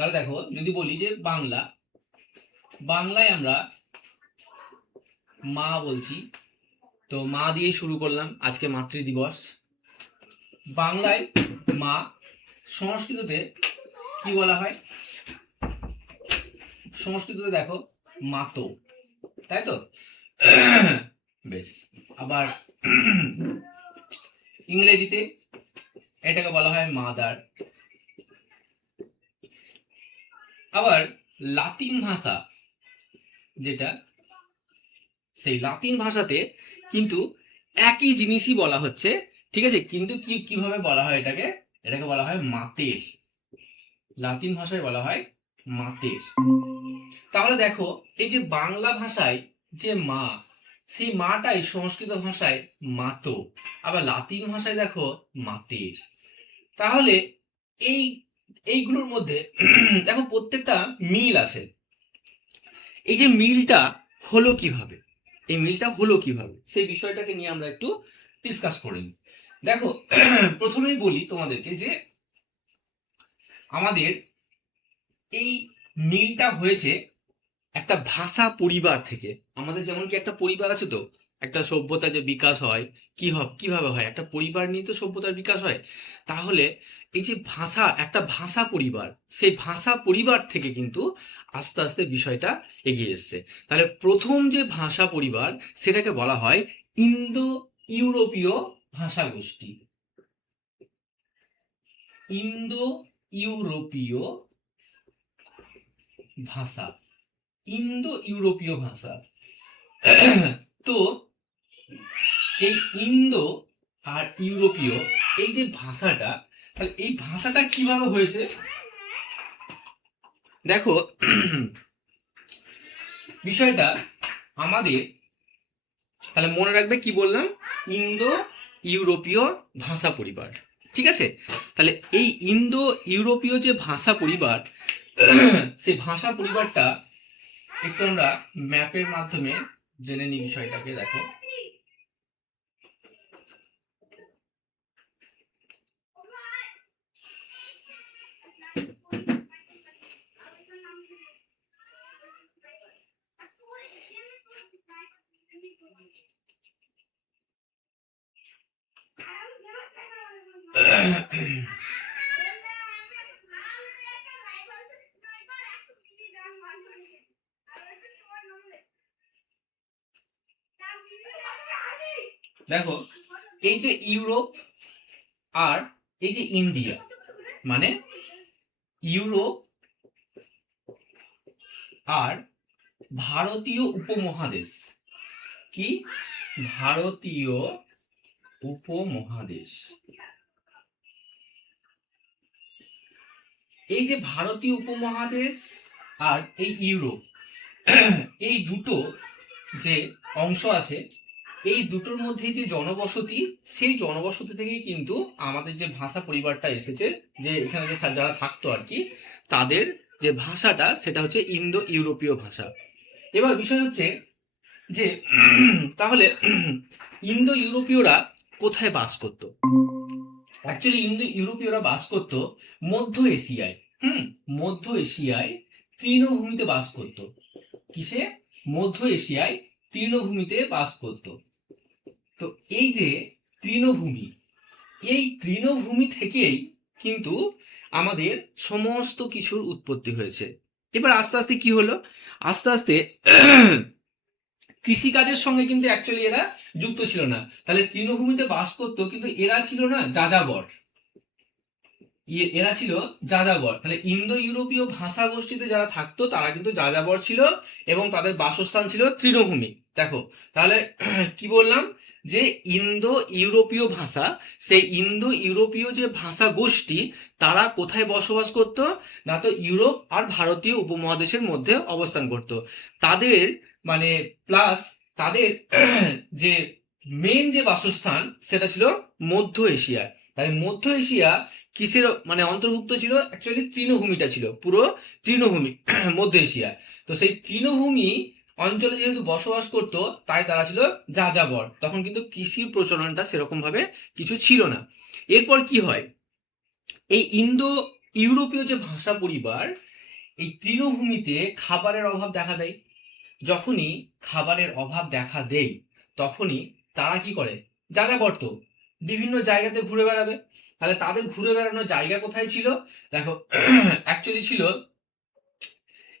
তাহলে দেখো, যদি বলি যে বাংলা, বাংলায় আমরা মা বলছি, তো মা দিয়ে শুরু করলাম, আজকে মাতৃদিবস। বাংলায় মা, সংস্কৃততে কি বলা হয়? সংস্কৃততে দেখো মাতো, তাই তো? বেশ। আবার ইংরেজিতে এটাকে বলা হয় মাদার। আবার লাতিন ভাষা যেটা, সেই লাতিন ভাষাতে কিন্তু একই জিনিসই বলা হচ্ছে, ঠিক আছে, কিন্তু কিভাবে বলা হয় এটাকে? এটাকে বলা হয় মাতের। লাতিন ভাষায় বলা হয় মাতের। তাহলে দেখো, এই যে বাংলা ভাষায় যে মা, সেই মাটাই সংস্কৃত ভাষায় মাতো, আবার লাতিন ভাষায় দেখো মাতের। তাহলে এই এইগুলোর মধ্যে দেখো প্রত্যেকটা মিল আছে। এই যে মিলটা হলো কিভাবে, এই মিলটা হলো কিভাবে, সেই বিষয়টাকে নিয়ে আমরা একটু ডিসকাস করি। দেখো, প্রথমেই বলি তোমাদেরকে যে আমাদের এই মিলটা হয়েছে একটা ভাষা পরিবার থেকে। আমাদের যেমন কি একটা পরিবার আছে, তো একটা সভ্যতা যে বিকাশ হয় কিভাবে হয়, একটা পরিবার নিয়ে তো সভ্যতার বিকাশ হয়। তাহলে এই যে ভাষা, একটা ভাষা পরিবার, সেই ভাষা পরিবার থেকে কিন্তু আস্তে আস্তে বিষয়টা এগিয়ে এসছে। তাহলে প্রথম যে ভাষা পরিবার, সেটাকে বলা হয় ইন্দো ইউরোপীয় ভাষা গোষ্ঠী। ইন্দো ইউরোপীয় ভাষা, ইন্দো ইউরোপীয় ভাষা। তো এই ইন্দো আর ইউরোপীয়, এই যে ভাষাটা, তাহলে এই ভাষাটা কিভাবে হয়েছে দেখো। বিষয়টা আমাদের তাহলে মনে রাখবে, কি বললাম? ইন্দো ইউরোপীয় ভাষা পরিবার, ঠিক আছে? তাহলে এই ইন্দো ইউরোপীয় যে ভাষা পরিবার, সেই ভাষা পরিবারটা একটু আমরা ম্যাপের মাধ্যমে জেনে নিই বিষয়টাকে। দেখো, দেখো, এই যে ইউরোপ আর এই যে ইন্ডিয়া, মানে ইউরোপ আর ভারতীয় উপমহাদেশ, কি ভারতীয় উপমহাদেশ, এই যে ভারতীয় উপমহাদেশ আর এই ইউরোপ, এই দুটো যে অংশ আছে, এই দুটোর মধ্যে যে জনবসতি, সেই জনবসতি থেকেই কিন্তু আমাদের যে ভাষা পরিবারটা এসেছে, যে এখানে যে যারা থাকতো আর কি, তাদের যে ভাষাটা সেটা হচ্ছে ইন্দো ইউরোপীয় ভাষা। এবার বিষয় হচ্ছে যে তাহলে ইন্দো ইউরোপীয়রা কোথায় বাস করত? অ্যাকচুয়ালি ইন্দো ইউরোপীয়রা বাস করত মধ্য এশিয়ায়। মধ্য এশিয়ায় তৃণভূমিতে বাস করত। কিসে? মধ্য এশিয়ায় তৃণভূমিতে বাস করত। তো এই যে তৃণভূমি, এই তৃণভূমি থেকেই কিন্তু আমাদের সমস্ত কিছুর উৎপত্তি হয়েছে। এবার আস্তে আস্তে কি হলো, আস্তে আস্তে কৃষিকাজের সঙ্গে কিন্তু অ্যাকচুয়ালি এরা যুক্ত ছিল না। তাহলে তৃণভূমিতে বাস করতো, কিন্তু এরা ছিল না যাযাবর, এরা ছিল যাযাবর। তাহলে ইন্দো ইউরোপীয় ভাষা গোষ্ঠীতে যারা থাকতো তারা কিন্তু যাযাবর ছিল, এবং তাদের বাসস্থান ছিল তৃণভূমি। দেখো, তাহলে কি বললাম, যে ইন্দো ইউরোপীয় ভাষা, সেই ইন্দো ইউরোপীয় যে ভাষা গোষ্ঠী, তারা কোথায় বসবাস করত? না তো ইউরোপ আর ভারতীয় উপমহাদেশের মধ্যে অবস্থান করত। তাদের মানে প্লাস তাদের যে মেন যে বাসস্থান, সেটা ছিল মধ্য এশিয়া। তাই মধ্য এশিয়া কিসের মানে অন্তর্ভুক্ত ছিল? অ্যাকচুয়ালি তৃণভূমিটা ছিল, পুরো তৃণভূমি মধ্য এশিয়া। তো সেই তৃণভূমি অঞ্চলে যেহেতু বসবাস করত, তাই তারা ছিল যাযাবর। তখন কিন্তু কৃষির প্রচলনটা সেরকম ভাবে কিছু ছিল না। এরপর কি হয়, এই ইন্দো ইউরোপীয় যে ভাষা পরিবার, এই তৃণভূমিতে খাবারের অভাব দেখা দেয়। যখনই খাবারের অভাব দেখা দেয় তখনই তারা কি করে, যাযাবর তো বিভিন্ন জায়গাতে ঘুরে বেড়াবে। তাহলে তাদের ঘুরে বেড়ানোর জায়গা কোথায় ছিল? দেখো অ্যাকচুয়ালি ছিল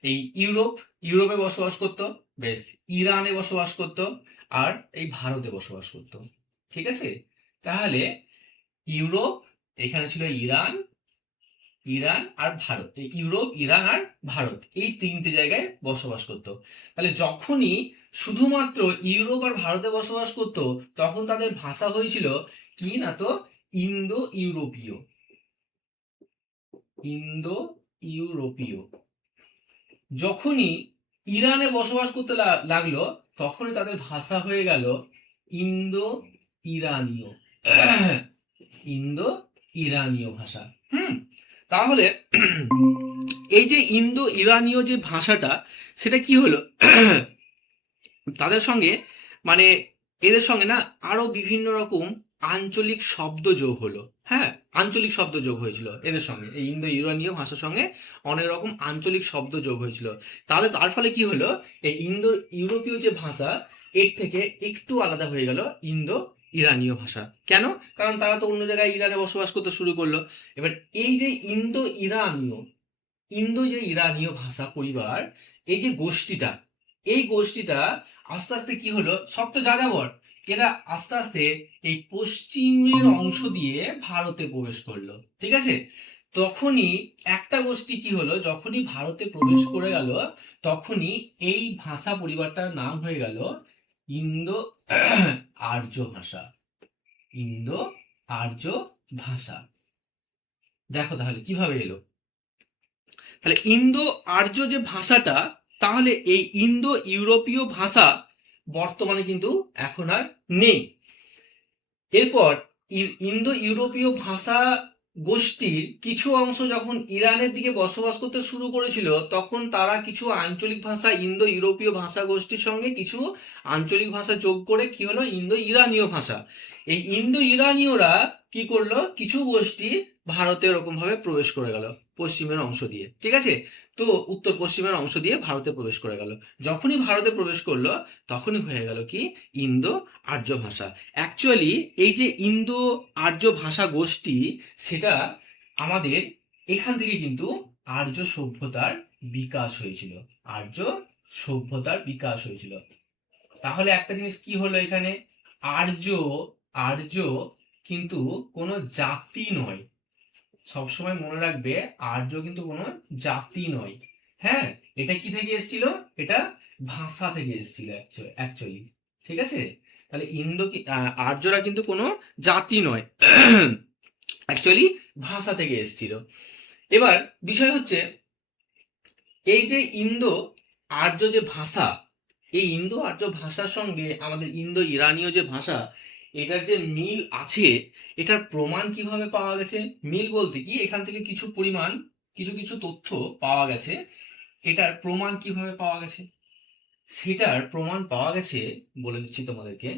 এই ইউরোপে বসবাস করতো, বেশ, ইরানে বসবাস করতো, আর এই ভারতে বসবাস করতো। ঠিক আছে, তাহলে ইউরোপ, এখানে ছিল ইরান, ইরান আর ভারত, এই ইউরোপ, ইরান আর ভারত, এই তিনটে জায়গায় বসবাস করতো। তাহলে যখনই শুধুমাত্র ইউরোপ আর ভারতে বসবাস করতো তখন তাদের ভাষা হয়েছিল কি না, তো ইন্দো ইউরোপীয়। ইন্দো ইউরোপীয়। যখনই ইরানে বসবাস করতে লাগলো তখনই তাদের ভাষা হয়ে গেল ইন্দো ইরানীয়। ইন্দো ইরানীয় ভাষা। তাহলে এই যে ইন্দো ইরানীয় যে ভাষাটা, সেটা কি হলো তাদের সঙ্গে, মানে এদের সঙ্গে না আরো বিভিন্ন রকম আঞ্চলিক শব্দ যোগ হলো। হ্যাঁ, আঞ্চলিক শব্দ যোগ হয়েছিল এদের সঙ্গে, এই ইন্দো ইউরানীয় ভাষার সঙ্গে অনেক রকম আঞ্চলিক শব্দ যোগ হয়েছিল। তাহলে তার ফলে কি হলো, এই ইন্দো ইউরোপীয় যে ভাষা এর থেকে একটু আলাদা হয়ে গেল ইন্দো ইরানীয় ভাষা। কেন? কারণ তারা তো অন্য জায়গায় ইরানে বসবাস করতে শুরু করলো। এবার এই যে ইন্দো যে ইরানীয় ভাষা পরিবার, এই যে গোষ্ঠীটা, এই গোষ্ঠীটা আস্তে আস্তে কি হলো, সব তো যাযাবর, এরা আস্তে আস্তে এই পশ্চিমের অংশ দিয়ে ভারতে প্রবেশ করলো। ঠিক আছে, তখনই একটা গোষ্ঠী কি হলো, যখনই ভারতে প্রবেশ করে গেল তখনই এই ভাষা পরিবারটার নাম হয়ে গেল ইন্দো আর্য ভাষা। ইন্দো আর্য ভাষা। দেখো তাহলে কিভাবে এলো। তাহলে ইন্দো আর্য যে ভাষাটা, তাহলে এই ইন্দো ইউরোপীয় ভাষা বর্তমানে কিন্তু এখন আর নেই। এরপর ইন্দো ইউরোপীয় ভাষা গোষ্ঠীর কিছু অংশ যখন ইরানের দিকে বসবাস করতে শুরু করেছিল তখন তারা কিছু আঞ্চলিক ভাষা, ইন্দো ইউরোপীয় ভাষা গোষ্ঠীর সঙ্গে কিছু আঞ্চলিক ভাষা যোগ করে কি হলো ইন্দো ইরানীয় ভাষা। এই ইন্দো ইরানীয়রা কি করলো, কিছু গোষ্ঠী ভারতে এরকম ভাবে প্রবেশ করে গেল পশ্চিমের অংশ দিয়ে। ঠিক আছে, তো উত্তর পশ্চিমের অংশ দিয়ে ভারতে প্রবেশ করে গেল। যখনই ভারতে প্রবেশ করলো তখনই হয়ে গেল কি ইন্দো আর্য ভাষা। অ্যাকচুয়ালি এই যে ইন্দো আর্য ভাষা গোষ্ঠী, সেটা আমাদের এখান থেকে কিন্তু আর্য সভ্যতার বিকাশ হয়েছিল। আর্য সভ্যতার বিকাশ হয়েছিল। তাহলে একটা জিনিস কি হলো এখানে, আর্য, আর্য কিন্তু কোনো জাতি নয়। সবসময় মনে রাখবে, আর্য কিন্তু কোনো জাতি নয়। হ্যাঁ, এটা কি থেকে এসেছিল, এটা ভাষা থেকে এসেছিল অ্যাকচুয়ালি। ঠিক আছে, তাহলে আর্যরা কিন্তু কোনো জাতি নয়, অ্যাকচুয়ালি ভাষা থেকে এসেছিল। এবার বিষয় হচ্ছে এই যে ইন্দো আর্য যে ভাষা, এই ইন্দো আর্য ভাষার সঙ্গে আমাদের ইন্দো ইরানীয় যে ভাষা, এটার যে মিল আছে, এটার প্রমাণ কিভাবে পাওয়া গেছে? মিল বলতে কি, এখান থেকে কিছু পরিমাণ কিছু কিছু তথ্য পাওয়া গেছে। এটার প্রমাণ কিভাবে পাওয়া গেছে? সেটার প্রমাণ পাওয়া গেছে, বলে দিচ্ছি তোমাদেরকে।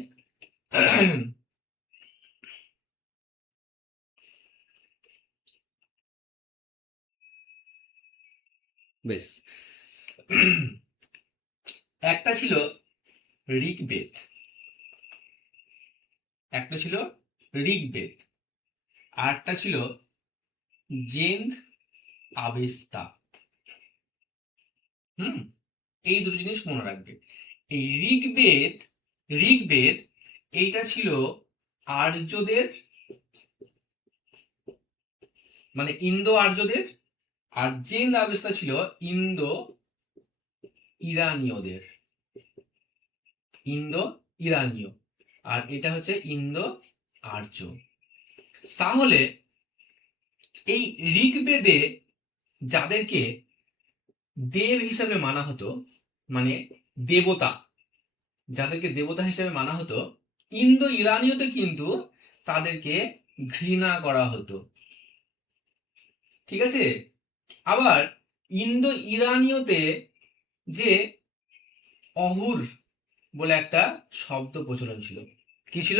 বেশ, একটা ছিল ঋগ্বেদ, একটা ছিল ঋগ্বেদ, আর একটা ছিল জেন্দ আবেস্তা। এই দুটো জিনিস মনে রাখবে। এই ঋগ্বেদ এইটা ছিল আর্যদের, মানে ইন্দো আর্যদের, আর জেন্দ আবেস্তা ছিল ইন্দো ইরানীয়দের। ইন্দো ইরানীয়, আর এটা হচ্ছে ইন্দো আর্য। তাহলে এই ঋগ্বেদে যাদেরকে দেব হিসাবে মানা হতো, মানে দেবতা, যাদেরকে দেবতা হিসেবে মানা হতো, ইন্দো ইরানীয়তে কিন্তু তাদেরকে ঘৃণা করা হতো। ঠিক আছে, আবার ইন্দো ইরানীয়তে যে অহুর বলে একটা শব্দ প্রচলন ছিল। কি ছিল?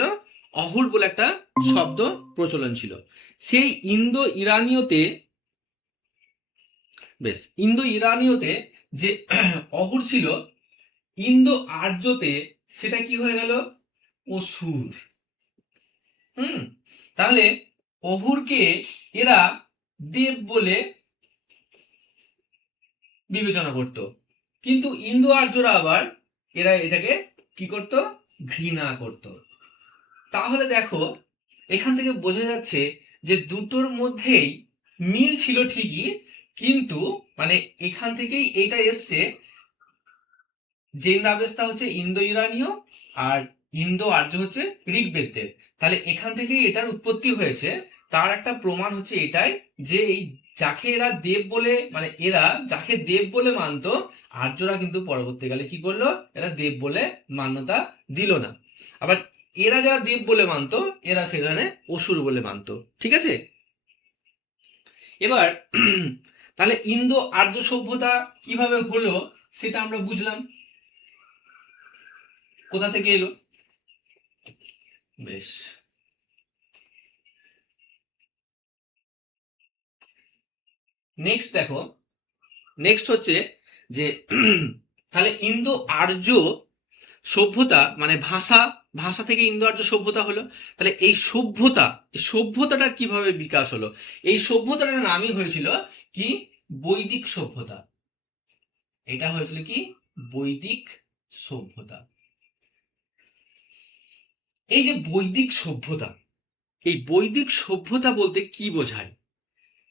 অহুর বলে একটা শব্দ প্রচলন ছিল। সেই ইন্দো ইরানীয়তে বেশ, ইন্দো ইরানীয়তে যে অহুর ছিল, ইন্দো আর্যতে সেটা কি হয়ে গেল? অসুর। তাহলে অহুরকে এরা দেব বলে বিবেচনা করত, কিন্তু ইন্দো আর্যরা আবার এরা এটাকে কি করত? ঘৃণা করত। তাহলে দেখো এখান থেকে বোঝা যাচ্ছে যে দুটোর মধ্যেই মিল ছিল ঠিকই, কিন্তু মানে এখান থেকেই এটা এসছে, জেন আবেস্তা হচ্ছে ইন্দো ইরানীয় আর ইন্দো আর্য হচ্ছে ঋগ্বেদের। তাহলে এখান থেকেই এটার উৎপত্তি হয়েছে। তার একটা প্রমাণ হচ্ছে এটাই যে এই যাকে এরা দেব বলে, মানে এরা যাকে দেব বলে মানতো, আর্যরা কিন্তু পরবর্তীকালে কি করলো? এরা দেব বলে মান্যতা দিল না। আবার এরা যারা দেব বলে মানতো, এরা সেখানে অসুর বলে মানতো। ঠিক আছে, এবার তাহলে ইন্দো আর্য সভ্যতা কিভাবে হলো সেটা আমরা বুঝলাম, কোথা থেকে এলো। বেশ, নেক্সট দেখো, নেক্সট হচ্ছে যে তাহলে ইন্দো আর্য সভ্যতা মানে ভাষা, ভাষা থেকে ইন্দো আর্য সভ্যতা হলো। তাহলে এই সভ্যতা, সভ্যতাটার কিভাবে বিকাশ হলো? এই সভ্যতাটার নামই হয়েছিল কি? বৈদিক সভ্যতা। এটা হয়েছিল কি? বৈদিক সভ্যতা। এই যে বৈদিক সভ্যতা, এই বৈদিক সভ্যতা বলতে কি বোঝায়?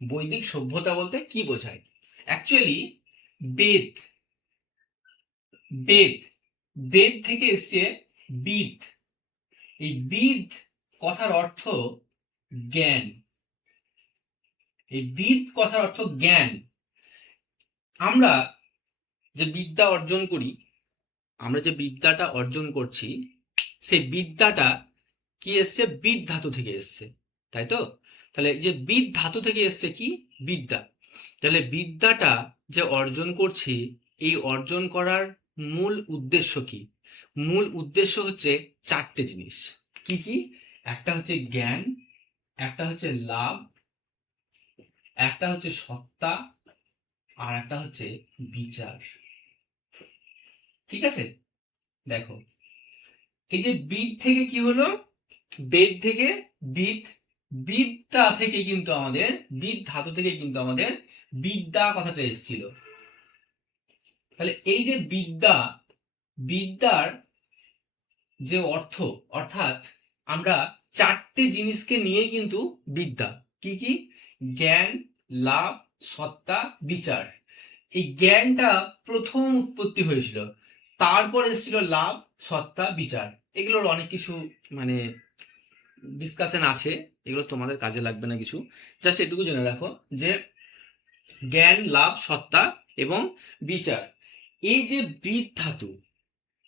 বৈদিক সভ্যতা বলতে কি বোঝায়? অ্যাকচুয়ালি বেদ, বেদ, বেদ থেকে এসছে বিদ। এই বিদ কথার অর্থ জ্ঞান। এই বিদ কথার অর্থ জ্ঞান। আমরা যে বিদ্যা অর্জন করি, আমরা যে বিদ্যাটা অর্জন করছি, সেই বিদ্যাটা কি এসছে? বিদ ধাতু থেকে এসছে, তাই তো? তাহলে যে বিদ ধাতু থেকে এসছে কি? বিদ্যা। তাহলে বিদ্যাটা যে অর্জন করছি, এই অর্জন করার মূল উদ্দেশ্য কি? মূল উদ্দেশ্য হচ্ছে চারটে জিনিস। কি কি? একটা হচ্ছে জ্ঞান, একটা হচ্ছে লাভ, একটা হচ্ছে সত্তা, আর একটা হচ্ছে বিচার। ঠিক আছে, দেখো এই যে বিদ থেকে কি হলো? বেদ থেকে বিদ, বিদ্যা থেকে কিন্তু আমাদের, বিদ ধাতু থেকে কিন্তু আমাদের বিদ্যা কথাটা এসেছিল। তাহলে এই যে বিদ্যা, বিদ্যার যে অর্থ, অর্থাৎ আমরা চারটে জিনিসকে নিয়ে কিন্তু বিদ্যা। কি কি? জ্ঞান, লাভ, সত্তা, বিচার। এই জ্ঞানটা প্রথম উৎপত্তি হয়েছিল, তারপর এসেছিল লাভ, সত্তা, বিচার। এগুলোর অনেক কিছু মানে ডিসকাশন আছে, এগুলো তোমাদের কাজে লাগবে না কিছু, জাস্ট এটুকু জেনে রাখো যে জ্ঞান, লাভ, সত্তা এবং বিচার, এই যে বিদ ধাতু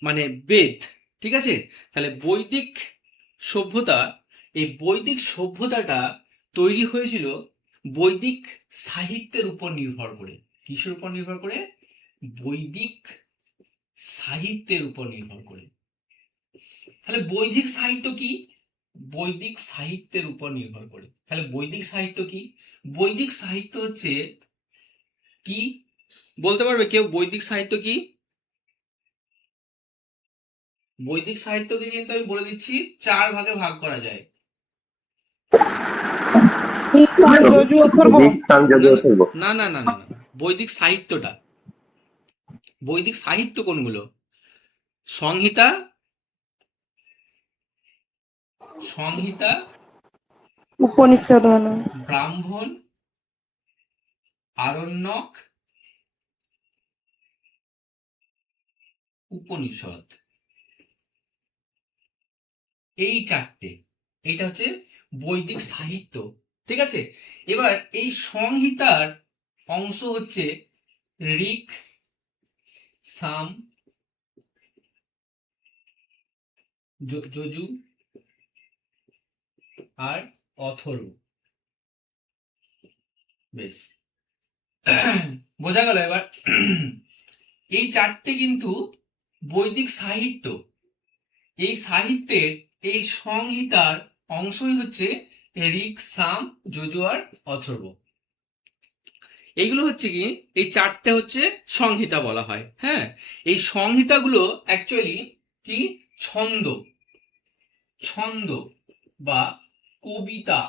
মানে বেদ। ঠিক আছে, তাহলে বৈদিক সভ্যতা, এই বৈদিক সভ্যতাটা তৈরি হয়েছিল বৈদিক সাহিত্যের উপর নির্ভর করে। কিসের উপর নির্ভর করে? বৈদিক সাহিত্যের উপর নির্ভর করে। তাহলে বৈদিক সাহিত্য কি? বৈদিক সাহিত্যের উপর নির্ভর করে। তাহলে বৈদিক সাহিত্য কি? বৈদিক সাহিত্য হচ্ছে কি? বলতে পারবে কেউ বৈদিক সাহিত্য কি? বৈদিক সাহিত্যকে কিন্তু আমি বলে দিচ্ছি 4 ভাগে ভাগ করা যায়। না না না না, বৈদিক সাহিত্যটা, বৈদিক সাহিত্য কোনগুলো? সংহিতা, সংহিতা, উপনিষদ, মানে ব্রাহ্মণ, আরণ্যক, উপনিষদ, এই চারটে, এইটা হচ্ছে বৈদিক সাহিত্য। ঠিক আছে, এবার এই সংহিতার অংশ হচ্ছে ঋক, সাম, যজু আর অথর্ব। বেশ, বোঝা গেল এবার? এই চারটে কিন্তু বৈদিক সাহিত্য। এই সাহিত্যের এই সংহিতার অংশই হচ্ছে ঋক, সাম, যজু আর অথর্ব। এইগুলো হচ্ছে কি, এই চারটে হচ্ছে সংহিতা বলা হয়। হ্যাঁ, এই সংহিতাগুলো অ্যাকচুয়ালি কি, ছন্দ, ছন্দ বা কবিতা,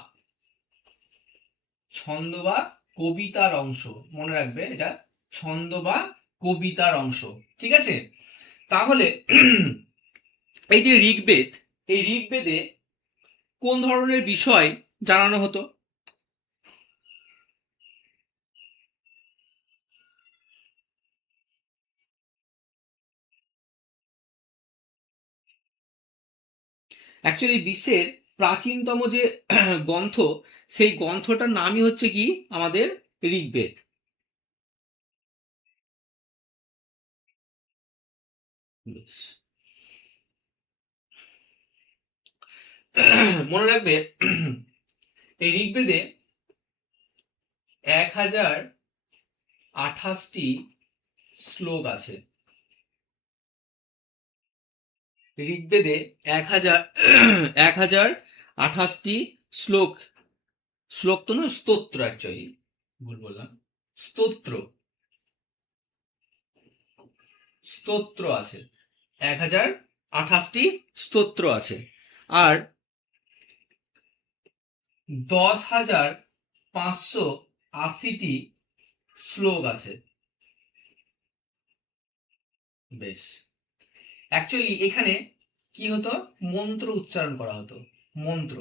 ছন্দ বা কবিতার অংশ, মনে রাখবে এটা ছন্দ বা কবিতার অংশ। ঠিক আছে, তাহলে এই যে ঋগ্বেদ, এই ঋগ্বেদে কোন ধরনের বিষয় জানানো হতো? অ্যাকচুয়ালি বিশ্বের প্রাচীনতম যে গ্রন্থ, সেই গ্রন্থটার নামই হচ্ছে কি আমাদের ঋগ্বেদ। বেশ। মনে রাখবে এই ঋগ্বেদে 1028টি শ্লোক আছে। ঋগ্বেদে 1028টি শ্লোক, শ্লোক তো না, স্তোত্র, অ্যাকচুয়ালি ভুল বললাম, স্তোত্র, স্তোত্র আছে, 1028টি স্তোত্র আছে। আর 10,580টি শ্লোক আছে। বেশ। অ্যাকচুয়ালি এখানে কি হতো, মন্ত্র উচ্চারণ করা হতো, মন্ত্র।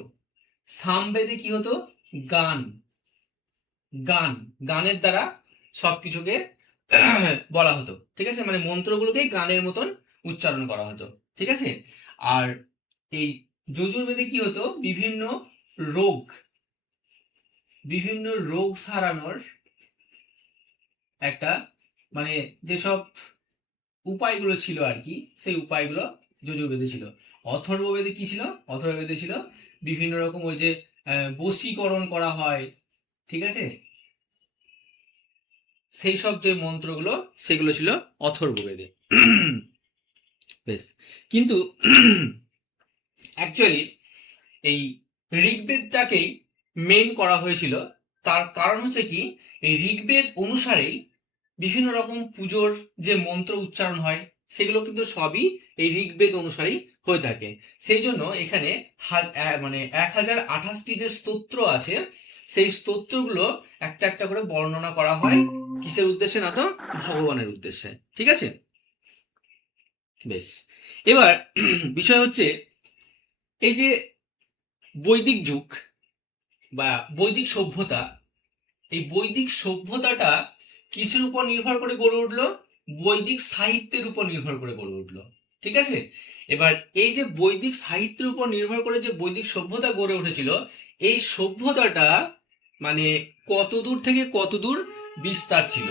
সামবেদে কি হতো, গান, গান, গানের দ্বারা সবকিছুকে বলা হতো। ঠিক আছে, মানে মন্ত্রগুলোকে গানের মতন উচ্চারণ করা হতো। ঠিক আছে, আর এই যজুর্বেদে কি হতো, বিভিন্ন রোগ, বিভিন্ন রোগ সারানোর একটা, মানে যেসব উপায়গুলো ছিল আর কি, সেই উপায়গুলো যজুর্বেদে ছিল। অথর্ববেদে কি ছিল, অথর্ববেদে ছিল বিভিন্ন রকম ওই যে বশীকরণ করা হয়, ঠিক আছে, সেই সব যে মন্ত্রগুলো সেগুলো ছিল অথর্ববেদে। বেশ, কিন্তু অ্যাকচুয়ালি এই ঋগ্বেদটাকেই মেন করা হয়েছিল। তার কারণ হচ্ছে কি, এই ঋগ্বেদ অনুসারেই বিভিন্ন রকম পুজোর যে মন্ত্র উচ্চারণ হয়, সেগুলো কিন্তু সবই এই ঋগ্বেদ অনুসারেই হয়ে থাকে। সেই জন্য এখানে মানে 1028টি যে স্তোত্র আছে, সেই স্তোত্রগুলো একটা একটা করে বর্ণনা করা হয় কিসের উদ্দেশ্যে, না তো ভগবানের উদ্দেশ্যে। ঠিক আছে, বেশ। এবার বিষয় হচ্ছে এই যে বৈদিক যুগ বা বৈদিক সভ্যতা, এই বৈদিক সভ্যতাটা কিসের উপর নির্ভর করে গড়ে উঠলো, বৈদিক সাহিত্যের উপর নির্ভর করে গড়ে উঠলো। ঠিক আছে, এবার এই যে বৈদিক সাহিত্যের উপর নির্ভর করে যে বৈদিক সভ্যতা গড়ে উঠেছিল, এই সভ্যতাটা মানে কত দূর থেকে কত দূর বিস্তার ছিল,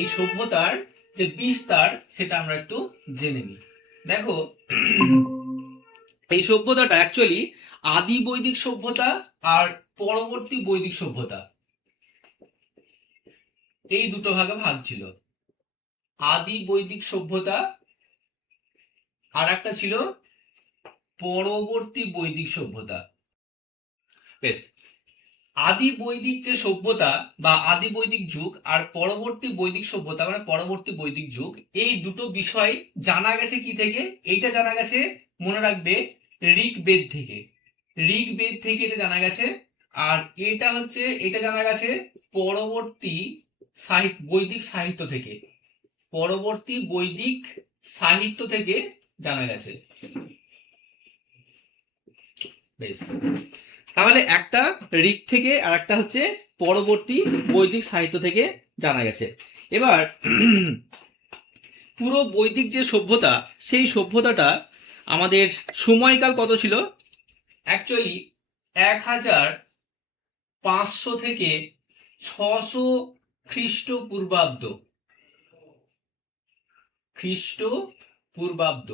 এই সভ্যতার যে বিস্তার সেটা আমরা একটু জেনে নিই। দেখো, এই সভ্যতাটা অ্যাকচুয়ালি আদি বৈদিক সভ্যতা আর পরবর্তী বৈদিক সভ্যতা, এই দুটো ভাগে ভাগ ছিল। আদি বৈদিক সভ্যতা আর একটা ছিল পরবর্তী বৈদিক সভ্যতা। বেশ, আদি বৈদিক যে সভ্যতা বা আদি বৈদিক যুগ আর পরবর্তী বৈদিক সভ্যতা মানে পরবর্তী বৈদিক যুগ, এই দুটো বিষয় জানা গেছে কি থেকে, এইটা জানা গেছে মনে রাখবে ঋগ্বেদ থেকে, ঋগ্বেদ থেকে এটা জানা গেছে। আর এটা হচ্ছে, এটা জানা গেছে পরবর্তী সাহিত্য, বৈদিক সাহিত্য থেকে, পরবর্তী বৈদিক সাহিত্য থেকে জানা গেছে। বেশ, তাহলে একটা ঋগ থেকে আর একটা হচ্ছে পরবর্তী বৈদিক সাহিত্য থেকে জানা গেছে। এবার পুরো বৈদিক যে সভ্যতা, সেই সভ্যতাটা আমাদের সময়কাল কত ছিল, অ্যাকচুয়ালি 1500 থেকে 600 খ্রিস্টপূর্বাব্দ, খ্রিস্টপূর্বাব্দ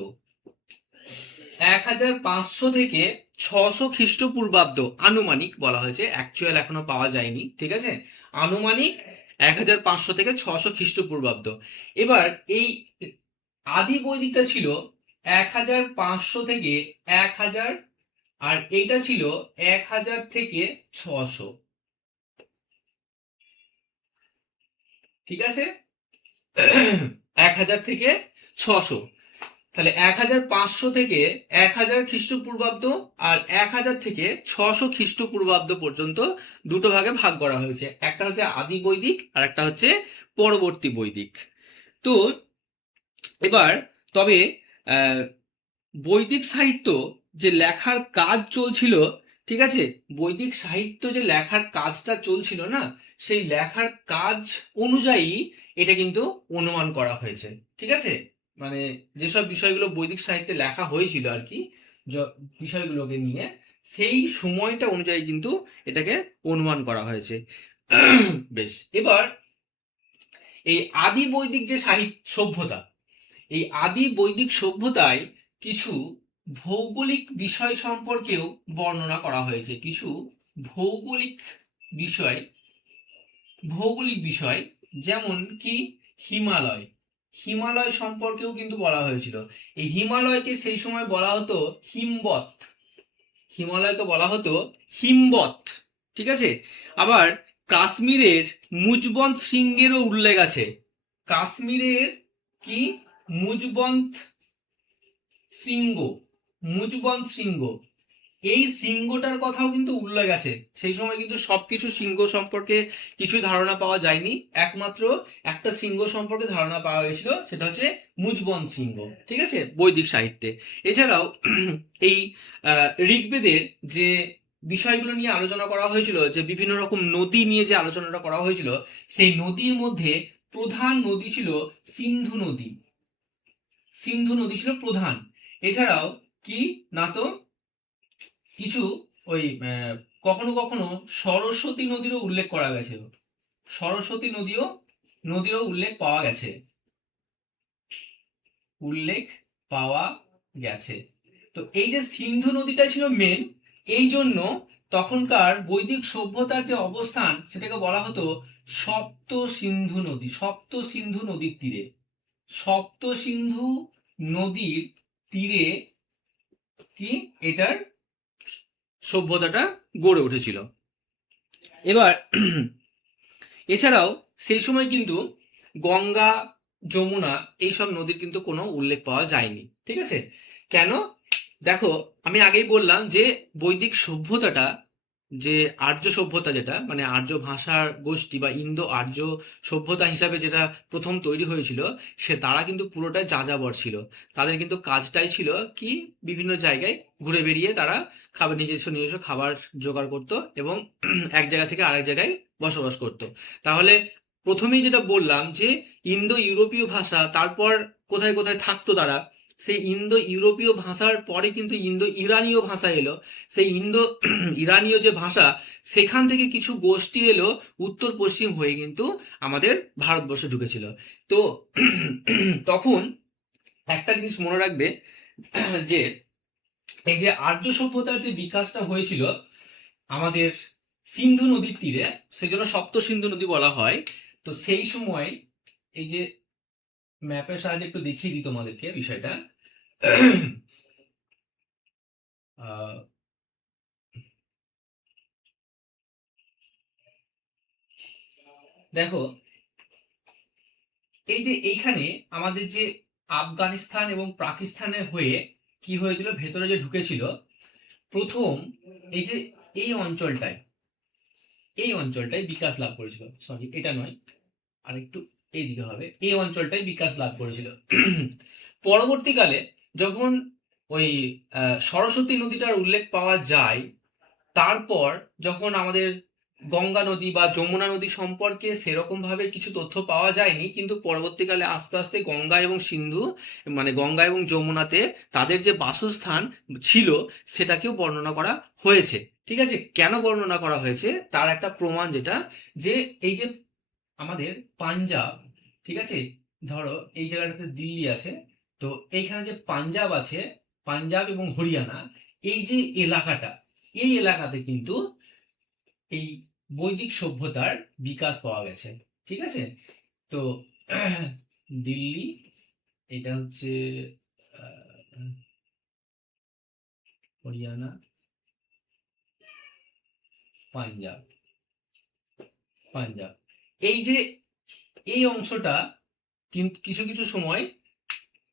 1500 থেকে 600 খ্রিস্টপূর্বাব্দ আনুমানিক বলা হয়েছে, অ্যাকচুয়াল এখনো পাওয়া যায়নি। ঠিক আছে, আনুমানিক 1500 থেকে 600 খ্রিস্টপূর্বাব্দ। এবার এই আদি বৈদিকটা ছিল 1500 থেকে আর এইটা ছিল 1000 থেকে 600। ঠিক আছে, 1000 থেকে 600। তাহলে 1500 থেকে 1000 খ্রিস্টপূর্বাব্দ আর 1000 থেকে 600 খ্রিস্টপূর্বাব্দ পর্যন্ত দুটো ভাগে ভাগ করা হয়েছে, একটা হচ্ছে আদি বৈদিক আর একটা হচ্ছে পরবর্তী বৈদিক। তো এবার তবে আহ, বৈদিক সাহিত্য যে লেখার কাজ চলছিল, ঠিক আছে, বৈদিক সাহিত্য যে লেখার কাজটা চলছিল না, সেই লেখার কাজ অনুযায়ী এটা কিন্তু অনুমান করা হয়েছে। ঠিক আছে, মানে যেসব বিষয়গুলো বৈদিক সাহিত্যে লেখা হয়েছিল আর কি, বিষয়গুলোকে নিয়ে সেই সময়টা অনুযায়ী কিন্তু এটাকে অনুমান করা হয়েছে। বেশ, এবার এই আদি বৈদিক যে সাহিত্য সভ্যতা, এই আদি বৈদিক সভ্যতায় কিছু ভৌগোলিক বিষয় সম্পর্কেও বর্ণনা করা হয়েছে। কিছু ভৌগোলিক বিষয়, ভৌগোলিক বিষয় যেমন কি হিমালয়, হিমালয় সম্পর্কেও কিন্তু বলা হয়েছিল। এই হিমালয়কে সেই সময় বলা হতো হিমবত, হিমালয়কে বলা হতো হিমবত। ঠিক আছে, আবার কাশ্মীরের মুজবন্ত শৃঙ্গেরও উল্লেখ আছে। কাশ্মীরের কি মুজবন্ত শৃঙ্গ, মুজবন্ত শৃঙ্গ, এই শৃঙ্গটার কথাও কিন্তু উল্লেখ আছে। সেই সময় কিন্তু সবকিছু শৃঙ্গ সম্পর্কে কিছু ধারণা পাওয়া যায়নি, একমাত্র একটা শৃঙ্গ সম্পর্কে ধারণা পাওয়া গেছিল, সেটা হচ্ছে মুজবন্ত শৃঙ্গ। ঠিক আছে, বৈদিক সাহিত্যে। এছাড়াও এই ঋগ্বেদের যে বিষয়গুলো নিয়ে আলোচনা করা হয়েছিল, যে বিভিন্ন রকম নদী নিয়ে যে আলোচনাটা করা হয়েছিল, সেই নদীর মধ্যে প্রধান নদী ছিল সিন্ধু নদী, সিন্ধু নদী ছিল প্রধান। এছাড়াও কি না তো কিছু ওই কখনো কখনো সরস্বতী নদীরও উল্লেখ করা গেছে, সরস্বতী নদীরও উল্লেখ পাওয়া গেছে, উল্লেখ পাওয়া গেছে। তো এই যে সিন্ধু নদীটা ছিল মেন, এই জন্য তখনকার বৈদিক সভ্যতার যে অবস্থান সেটাকে বলা হতো সপ্ত সিন্ধু নদী, সপ্ত সিন্ধু নদীর তীরে, সপ্ত সিন্ধু নদীর তীরে কি এটার সভ্যতাটা গড়ে উঠেছিল। এবার এছাড়াও সেই সময় কিন্তু গঙ্গা, যমুনা এইসব নদীর কিন্তু কোনো উল্লেখ পাওয়া যায়নি। ঠিক আছে, কেন? দেখো, আমি আগেই বললাম যে বৈদিক সভ্যতাটা, যে আর্য সভ্যতা, যেটা মানে আর্য ভাষার গোষ্ঠী বা ইন্দো আর্য সভ্যতা হিসাবে যেটা প্রথম তৈরি হয়েছিল, সে তারা কিন্তু পুরোটাই যাযাবর ছিল। তাদের কিন্তু কাজটাই ছিল কি বিভিন্ন জায়গায় ঘুরে বেরিয়ে তারা খাবার, নিজস্ব নিজস্ব খাবার জোগাড় করত এবং এক জায়গা থেকে আরেক জায়গায় বসবাস করত। তাহলে প্রথমেই যেটা বললাম যে ইন্দো ইউরোপীয় ভাষা, তারপর কোথায় কোথায় থাকতো তারা, সেই ইন্দো ইউরোপীয় ভাষার পরে কিন্তু ইন্দো ইরানীয় ভাষা এলো। সেই ইন্দো ইরানীয় যে ভাষা, সেখান থেকে কিছু গোষ্ঠী এলো উত্তর পশ্চিম হয়ে কিন্তু আমাদের ভারতবর্ষে ঢুকেছিল। তো তখন একটা জিনিস মনে রাখবে, যে এই যে আর্য সভ্যতার যে বিকাশটা হয়েছিল আমাদের সিন্ধু নদীর তীরে, সেই জন্য সপ্ত সিন্ধু নদী বলা হয়। তো সেই সময় এই যে ম্যাপের সাহায্যে একটু দেখিয়ে দিই তোমাদেরকে বিষয়টা। আহ, দেখো, এই যে এইখানে আমাদের যে আফগানিস্তান এবং পাকিস্তানের হয়ে কি হয়েছিল, ভেতরে যে ঢুকেছিল প্রথম, এই যে এই অঞ্চলটায়, এই অঞ্চলটায় বিকাশ লাভ করেছিল, সরি এটা নয়, আর একটু এইদিকে হবে, এই অঞ্চলটায় বিকাশ লাভ করেছিল। পরবর্তীকালে যখন ওই সরস্বতী নদীটার উল্লেখ পাওয়া যায়, তারপর যখন আমাদের গঙ্গা নদী বা যমুনা নদী সম্পর্কে সেরকম ভাবে কিছু তথ্য পাওয়া যায়নি, কিন্তু পরবর্তীকালে আস্তে আস্তে গঙ্গা এবং সিন্ধু, মানে গঙ্গা এবং যমুনাতে তাদের যে বাসস্থান ছিল সেটাকেও বর্ণনা করা হয়েছে। ঠিক আছে, কেন বর্ণনা করা হয়েছে তার একটা প্রমাণ, যেটা যে এই যে আমাদের পাঞ্জাব, ঠিক আছে, ধরো এই জায়গাটাতে দিল্লি আছে, তো এইখানে যে পাঞ্জাব আছে, পাঞ্জাব এবং হরিয়ানা, এই যে এলাকাটা, এই এলাকাতে কিন্তু এই বৈদিক সভ্যতার বিকাশ পাওয়া গেছে। ঠিক আছে, তো দিল্লি, এটা হচ্ছে হরিয়ানা, পাঞ্জাব। পাঞ্জাব এই যে এই অংশটা কিন্তু কিছু কিছু সময়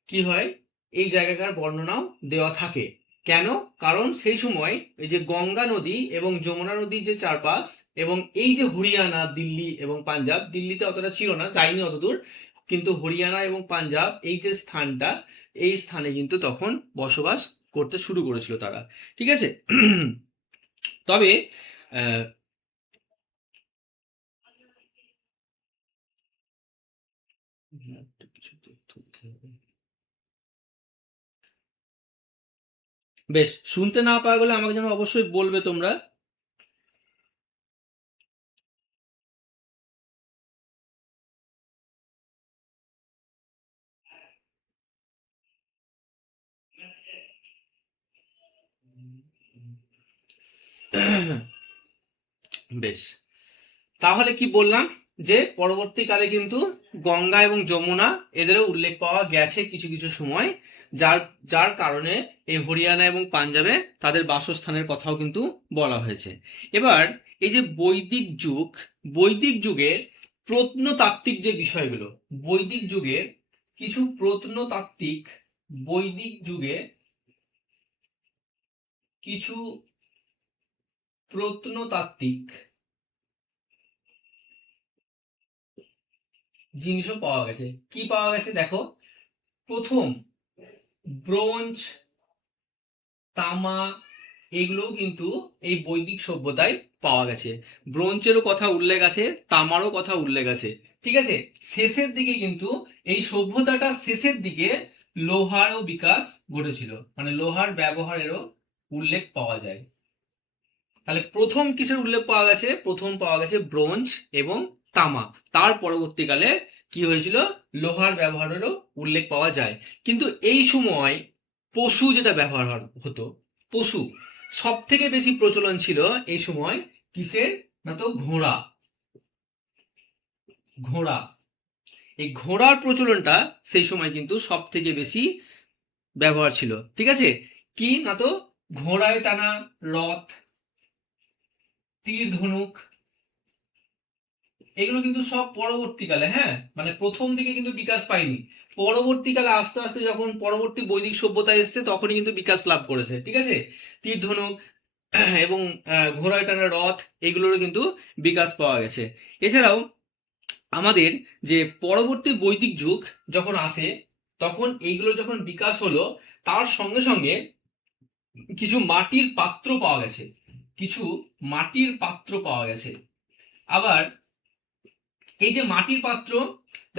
কি হয়, এই জায়গাকার বর্ণনাও দেওয়া থাকে। কেন? কারণ সেই সময় এই যে গঙ্গা নদী এবং যমুনা নদীর যে চারপাশ এবং এই যে হরিয়ানা, দিল্লি এবং পাঞ্জাব, দিল্লিতে অতটা ছিল না, যায়নি অতদূর, কিন্তু হরিয়ানা এবং পাঞ্জাব এই যে স্থানটা, এই স্থানে কিন্তু তখন বসবাস করতে শুরু করেছিল তারা। ঠিক আছে। তবে আহ, কিছু তথ্য দিতে হবে। বেশ, শুনতে না পাওয়া গেলে আমাকে যেন অবশ্যই বলবে তোমরা। বেশ, তাহলে কি বললাম যে পরবর্তীকালে কিন্তু গঙ্গা এবং যমুনা এদেরও উল্লেখ পাওয়া গেছে কিছু কিছু সময়, যার যার কারণে এই হরিয়ানা এবং পাঞ্জাবে তাদের বাসস্থানের কথাও কিন্তু বলা হয়েছে। এবার এই যে বৈদিক যুগ, বৈদিক যুগের প্রত্নতাত্ত্বিক যে বিষয়গুলো, বৈদিক যুগের কিছু প্রত্নতাত্ত্বিক, বৈদিক যুগে কিছু প্রত্নতাত্ত্বিক জিনিসও পাওয়া গেছে। কি পাওয়া গেছে দেখো, প্রথম ব্রোঞ্জ, তামা, এগুলোও কিন্তু এই বৈদিক সভ্যতায় পাওয়া গেছে। ব্রোঞ্জেরও কথা উল্লেখ আছে, তামারও কথা উল্লেখ আছে। ঠিক আছে। শেষের দিকে কিন্তু এই সভ্যতাটার শেষের দিকে লোহারও বিকাশ ঘটেছিল, মানে লোহার ব্যবহারেরও উল্লেখ পাওয়া যায়। তাহলে প্রথম কিসের উল্লেখ পাওয়া গেছে? প্রথম পাওয়া গেছে ব্রোঞ্জ এবং তামা। তার পরবর্তীকালে কি হয়েছিল? লোহার ব্যবহারেরও উল্লেখ পাওয়া যায়। কিন্তু এই সময় পশু যেটা ব্যবহার হতো, পশু সব থেকে বেশি প্রচলন ছিল এই সময় কিসের? না তো ঘোড়া। ঘোড়া, এই ঘোড়ার প্রচলনটা সেই সময় কিন্তু সব থেকে বেশি ব্যবহার ছিল। ঠিক আছে। কি না তো ঘোড়ায় টানা রথ, তীর ধনুক, এগুলো কিন্তু সব পরবর্তীকালে, হ্যাঁ, মানে প্রথম দিকে কিন্তু বিকাশ পায়নি। পরবর্তীকালে আস্তে আস্তে যখন পরবর্তী বৈদিক সভ্যতা এসছে তখনই কিন্তু বিকাশ লাভ করেছে। ঠিক আছে। তীর ধনুক এবং ঘোড়ায় টানা রথ, এগুলোরও কিন্তু বিকাশ পাওয়া গেছে। এছাড়াও আমাদের যে পরবর্তী বৈদিক যুগ যখন আসে, তখন এইগুলো যখন বিকাশ হলো, তার সঙ্গে সঙ্গে কিছু মাটির পাত্র পাওয়া গেছে। কিছু মাটির পাত্র পাওয়া গেছে। আবার এই যে মাটির পাত্র,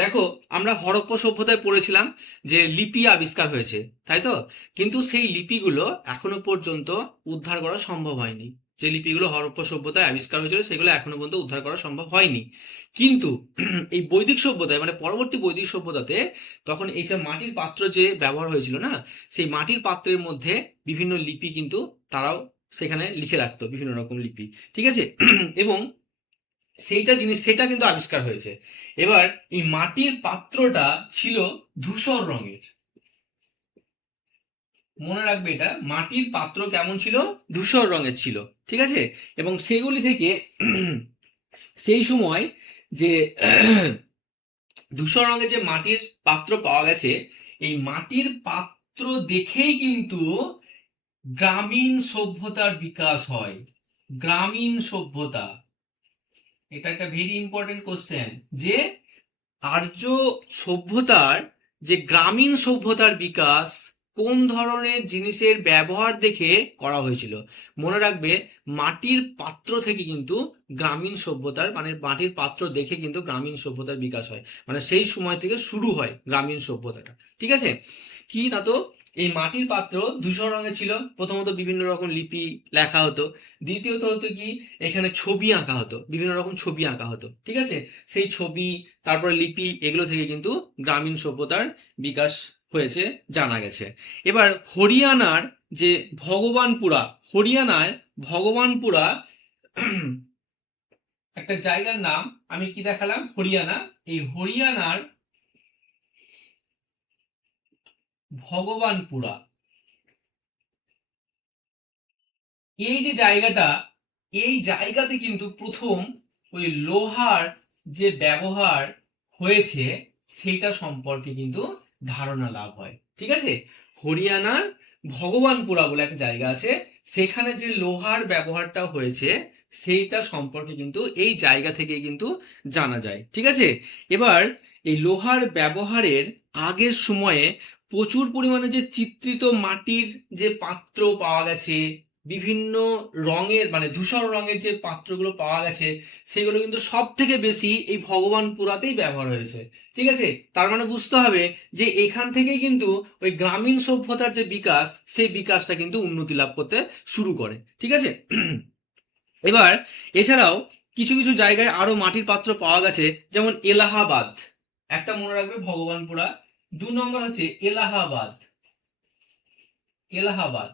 দেখো আমরা হরপ্পা সভ্যতায় পড়েছিলাম যে লিপি আবিষ্কার হয়েছে, তাই তো? কিন্তু সেই লিপিগুলো এখনো পর্যন্ত উদ্ধার করা সম্ভব হয়নি। যে লিপিগুলো হরপ্পা সভ্যতায় আবিষ্কার হয়েছিল সেগুলো এখনো পর্যন্ত উদ্ধার করা সম্ভব হয়নি। কিন্তু এই বৈদিক সভ্যতায়, মানে পরবর্তী বৈদিক সভ্যতাতে, তখন এইসব মাটির পাত্র যে ব্যবহার হয়েছিল না, সেই মাটির পাত্রের মধ্যে বিভিন্ন লিপি কিন্তু তারাও সেখানে লিখে রাখতো, বিভিন্ন রকম লিপি। ঠিক আছে। এবং সেটা কিন্তু আবিষ্কার হয়েছে। এবার এই মাটির পাত্রটা ছিল ধূসর রঙের। মনে রাখবে এটা, মাটির পাত্র কেমন ছিল? ধূসর রঙের ছিল। ঠিক আছে। এবং সেগুলি থেকে সেই সময় যে ধূসর রঙের যে মাটির পাত্র পাওয়া গেছে, এই মাটির পাত্র দেখেই কিন্তু গ্রামীণ সভ্যতার বিকাশ হয়। গ্রামীণ সভ্যতা, এটা একটা ভেরি ইম্পর্টেন্ট কোশ্চেন, যে আর্য সভ্যতার যে গ্রামীণ সভ্যতার বিকাশ কোন ধরনের জিনিসের ব্যবহার দেখে করা হয়েছিল? মনে রাখবে, মাটির পাত্র থেকে কিন্তু গ্রামীণ সভ্যতার, মানে মাটির পাত্র দেখে কিন্তু গ্রামীণ সভ্যতার বিকাশ হয়, মানে সেই সময় থেকে শুরু হয় গ্রামীণ সভ্যতাটা। ঠিক আছে। কি না তো এই মাটির পাত্র ধূসর রঙের ছিল, প্রথমত বিভিন্ন রকম লিপি লেখা হতো, দ্বিতীয়ত হতো কি, এখানে ছবি আঁকা হতো, বিভিন্ন রকম ছবি আঁকা হতো। ঠিক আছে। সেই ছবি, তারপরে লিপি, এগুলো থেকে কিন্তু গ্রামীণ সভ্যতার বিকাশ হয়েছে জানা গেছে। এবার হরিয়ানার যে ভগবানপুরা, হরিয়ানায় ভগবানপুরা একটা জায়গার নাম, আমি কি দেখালাম? হরিয়ানা। এই হরিয়ানার ভগবানপুরা, এই যে জায়গাটা, এই জায়গাতে কিন্তু প্রথম ওই লোহার যে ব্যবহার হয়েছে সেটা সম্পর্কে কিন্তু ধারণা লাভ হয়। ঠিক আছে, হরিয়ানার ভগবানপুরা বলে একটা জায়গা আছে, সেখানে যে লোহার ব্যবহারটা হয়েছে সেইটা সম্পর্কে কিন্তু এই জায়গা থেকে কিন্তু জানা যায়। ঠিক আছে, এবার এই লোহার ব্যবহারের আগের সময়ে প্রচুর পরিমাণে যে চিত্রিত মাটির যে পাত্র পাওয়া গেছে, বিভিন্ন রঙের মানে ধূসর রঙের যে পাত্রগুলো পাওয়া গেছে, সেগুলো কিন্তু সব থেকে বেশি এই ভগবানপুরাতেই ব্যবহার হয়েছে। ঠিক আছে, তার মানে বুঝতে হবে যে এখান থেকেই কিন্তু ওই গ্রামীণ সভ্যতার যে বিকাশ, সেই বিকাশটা কিন্তু উন্নতি লাভ করতে শুরু করে। ঠিক আছে, এবার এছাড়াও কিছু কিছু জায়গায় আরো মাটির পাত্র পাওয়া গেছে, যেমন এলাহাবাদ, একটা মনে রাখবে ভগবানপুরা, 2 নম্বর হচ্ছে এলাহাবাদ। এলাহাবাদ,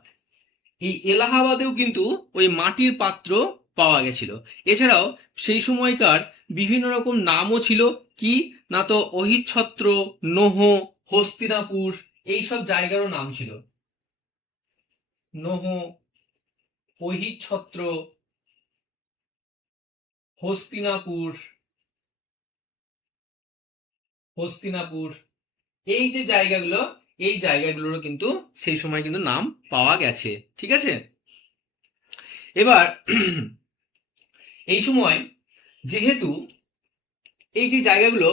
এই এলাহাবাদেও কিন্তু ওই মাটির পাত্র পাওয়া গেছিল। এছাড়াও সেই সময়কার বিভিন্ন রকম নামও ছিল, কি না, তো অহিচ্ছত্র, নোহ, হস্তিনাপুর, এইসব জায়গারও নাম ছিল। নোহ, অহিচ্ছত্র, হস্তিনাপুর, হস্তিনাপুর, এই যে জায়গাগুলো, এই জায়গাগুলোরও কিন্তু সেই সময় কিন্তু নাম পাওয়া গেছে। ঠিক আছে, এবার এই সময় যেহেতু এই যে জায়গাগুলো